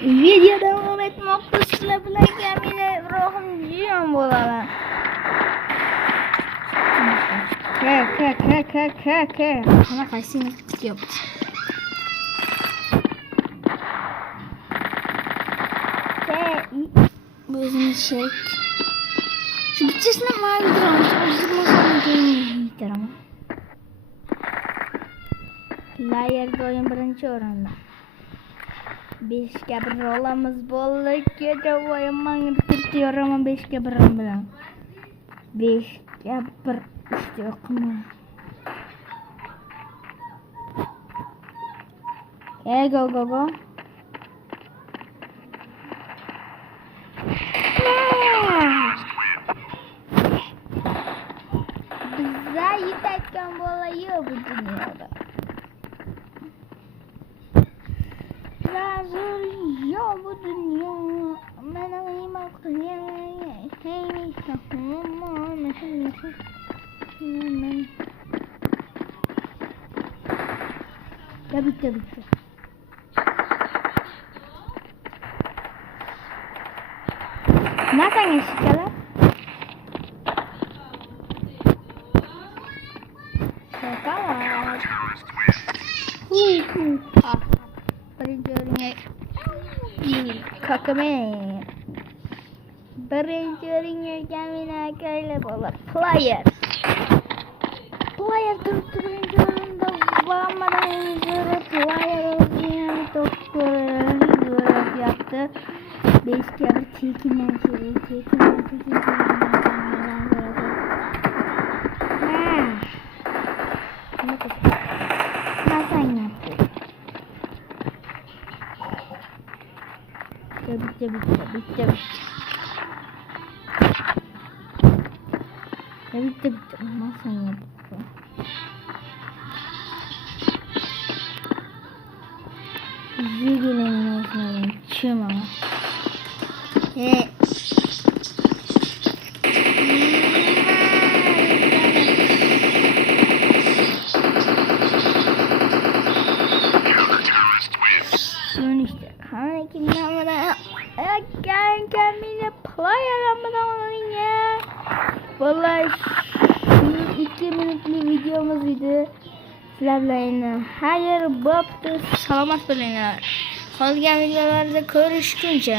Video devam etmektesin bilan kamina rohim bo'laman. Ana qaysini kutyapti? O'zini shek. Shu bichasini ma'lumotlarni o'zimizdan Layer doim birinchi o'rinda. 5 ga 1 olamiz bo'ldik. Kechavoyman kutyoraman 5 ga 1 bilan. 5 ga 1 yo'qmi? Go. Bizga yetayotgan bola yo'q bu dunyoda. Razor yo'q bu dunyo. Mana nima qilgan? Bitti. Nereden geçtikler? Şakalar. Birinci ürüne kakame. Birinci ürüne gemine köyle olur. Player birinci üründe varmadan üzere player özgürlüğünü doktoru yaptı. 5 kere çekilmesi. Nasıl yaptı? Bitti. Nasıl yaptı? Zilginin olsun. Çıma. İşte hani kimden kendine play alamadan ya. Vallahi şu 2 minutlu videomuz idi. Sizlerle hayır babdı. Selamat bilin. Qolgan videolarda ko'rishguncha